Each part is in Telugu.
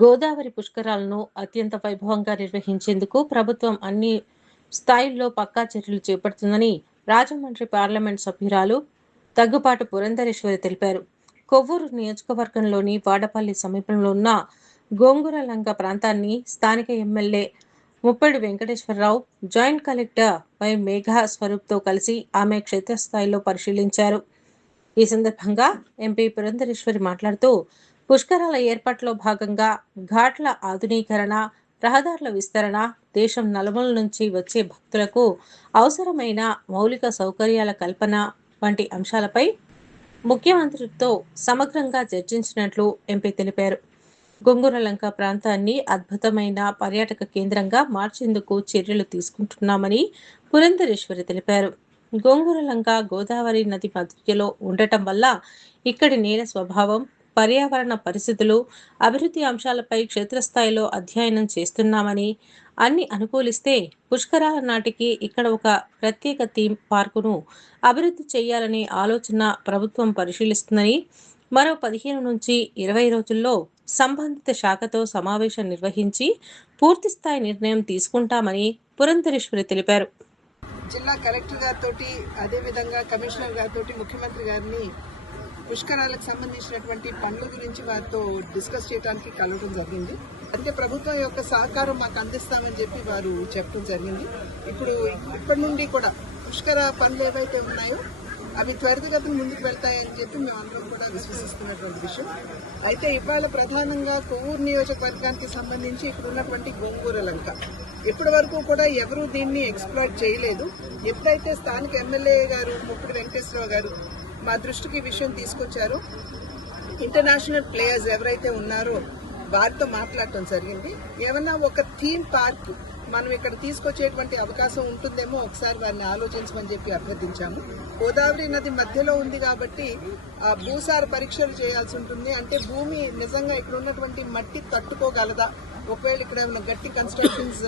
గోదావరి పుష్కరాలను అత్యంత వైభవంగా నిర్వహించేందుకు ప్రభుత్వం అన్ని స్థాయిల్లో పక్కా చర్యలు చేపడుతుందని రాజమండ్రి పార్లమెంట్ సభ్యురాలు దగ్గుపాటి పురంధరేశ్వరి తెలిపారు. కొవ్వూరు నియోజకవర్గంలోని వాడపల్లి సమీపంలో ఉన్న గోంగూరలంక ప్రాంతాన్ని స్థానిక MLA Muppidi Venkateswara Rao, joint collector Y Megha స్వరూప్తో కలిసి ఆమె క్షేత్రస్థాయిలో పరిశీలించారు. ఈ సందర్భంగా ఎంపీ పురంధరేశ్వరి మాట్లాడుతూ, పుష్కరాల ఏర్పాట్లో భాగంగా ఘాట్ల ఆధునీకరణ, రహదారుల విస్తరణ, దేశం నలుమూల నుంచి వచ్చే భక్తులకు అవసరమైన మౌలిక సౌకర్యాల కల్పన వంటి అంశాలపై ముఖ్యమంత్రితో సమగ్రంగా చర్చించినట్లు ఎంపీ తెలిపారు. గొంగురలంక ప్రాంతాన్ని అద్భుతమైన పర్యాటక కేంద్రంగా మార్చేందుకు చర్యలు తీసుకుంటున్నామని పురంధరేశ్వరి తెలిపారు. గోంగూరలంక గోదావరి నది మధ్యలో ఉండటం వల్ల ఇక్కడి నేల స్వభావం, పర్యావరణ పరిస్థితులు, అభివృద్ధి అంశాలపై క్షేత్రస్థాయిలో అధ్యయనం చేస్తున్నామని, అన్ని అనుకూలిస్తే పుష్కరాల నాటికి ఇక్కడ ఒక ప్రత్యేక థీమ్ పార్కును అభివృద్ధి చేయాలనే ఆలోచన ప్రభుత్వం పరిశీలిస్తుందని, మరో 15 నుంచి 20 రోజుల్లో సంబంధిత శాఖతో సమావేశం నిర్వహించి పూర్తిస్థాయి నిర్ణయం తీసుకుంటామని పురంధరేశ్వరి తెలిపారు. జిల్లా కలెక్టర్ గారితో, అదేవిధంగా కమిషనర్ గారితో ముఖ్యమంత్రి గారిని పుష్కరాలకు సంబంధించినటువంటి పనుల గురించి వారితో డిస్కస్ చేయడానికి కలవడం జరిగింది. అంటే ప్రభుత్వం యొక్క సహకారం మాకు అందిస్తామని చెప్పి వారు చెప్పడం జరిగింది. ఇప్పటి నుండి కూడా పుష్కర పనులు ఏవైతే ఉన్నాయో అవి త్వరితగతిన ముందుకు వెళ్తాయని చెప్పి మేమందరం కూడా విశ్వసిస్తున్నటువంటి విషయం. అయితే ఇవాళ ప్రధానంగా కొవ్వూరు నియోజకవర్గానికి సంబంధించి ఇక్కడ ఉన్నటువంటి గోంగూరలంక ఇప్పటి వరకు కూడా ఎవరూ దీన్ని ఎక్స్ప్లోర్ చేయలేదు. ఎప్పుడైతే స్థానిక ఎమ్మెల్యే గారు ముప్పిడి వెంకటేశ్వరరావు గారు మా దృష్టికి ఈ విషయం తీసుకొచ్చారో, ఇంటర్నేషనల్ ప్లేయర్స్ ఎవరైతే ఉన్నారో వారితో మాట్లాడటం జరిగింది. ఏమన్నా ఒక థీమ్ పార్క్ మనం ఇక్కడ తీసుకొచ్చేటువంటి అవకాశం ఉంటుందేమో ఒకసారి వారిని ఆలోచించమని చెప్పి అభ్యర్థించాము. గోదావరి నది మధ్యలో ఉంది కాబట్టి భూసార పరీక్షలు చేయాల్సి ఉంటుంది. అంటే భూమి నిజంగా ఇక్కడ ఉన్నటువంటి మట్టి తట్టుకోగలదా, ఒకవేళ ఇక్కడ ఏమైనా గట్టి కన్స్ట్రక్షన్స్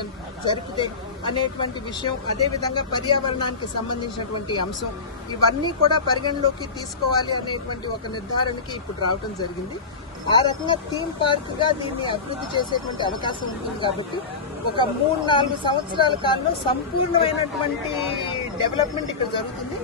జరిపితే అనేటువంటి విషయం, అదేవిధంగా పర్యావరణానికి సంబంధించినటువంటి అంశం, ఇవన్నీ కూడా పరిగణలోకి తీసుకోవాలి అనేటువంటి ఒక నిర్ధారణకి ఇప్పుడు రావడం జరిగింది. ఆ రకంగా థీమ్ పార్క్ గా దీన్ని అభివృద్ధి చేసేటువంటి అవకాశం ఉంటుంది కాబట్టి ఒక 3-4 సంవత్సరాల కాలంలో సంపూర్ణమైనటువంటి డెవలప్మెంట్ ఇక్కడ జరుగుతుంది.